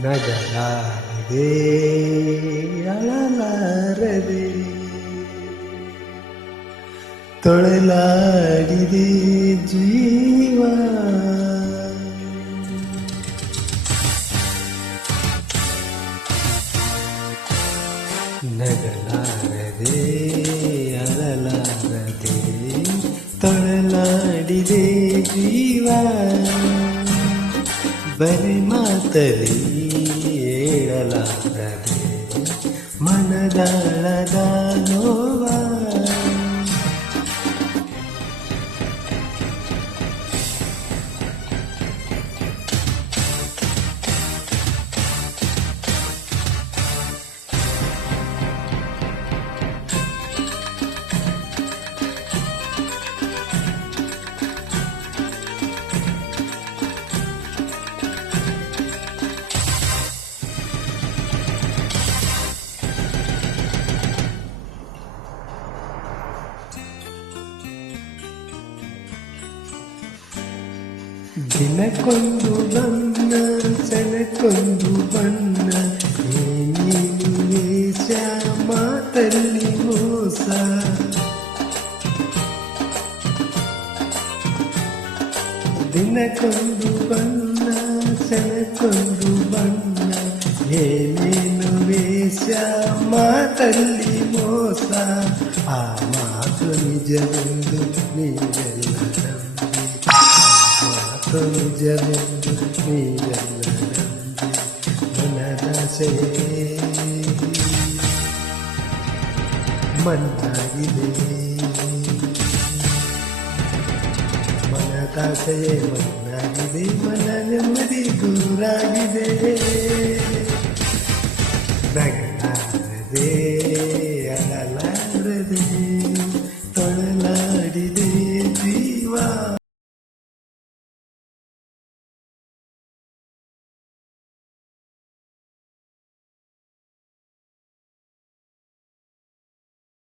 ನಗಲಾರದೆ ಅಳಲಾರದೆ ತೊಳಲಾಡಿದೆ ಜೀವ ನಗಲಾರದೆ ಅಳಲಾರದೆ ತೊಳಲಾಡಿದೆ ಜೀವ ಬರಿ ಮಾತಲಿ ಹೇಳಲಾರದೆ ಮನದಾಳದ ನೋವ ದಿನಕ್ಕೊಂದು ಬಣ್ಣ ಸೆನಕ್ಕೊಂದು ಬಣ್ಣ ಏನೇನು ವೇಷ ಮಾತಲ್ಲಿ ಮೋಸ ದಿನಕ್ಕೊಂದು ಬಣ್ಣ ಸೆನಕ್ಕೊಂದು ಬಣ್ಣ ಏನೇನು ವೇಷ ಮಾತಲ್ಲಿ ಮೋಸ ಆ ಮಾತು ನಿಜವೆಂದು ನೀವೆಲ್ಲ ನಿಜವೆಂದು ನೀವೆಲ್ಲ ಮನದಾಸೆ ಮಣ್ಣಾಗಿದೆ ಮನದಾಸೆಯೇ ಮಣ್ಣಾಗಿದೆ ಮನ ನೆಮ್ಮದಿ ದೂರಾಗಿದೆ ನಗಲಾರದೆ ಅಳಲಾರದೆ ತೊಳಲಾಡಿದೆ ಜೀವ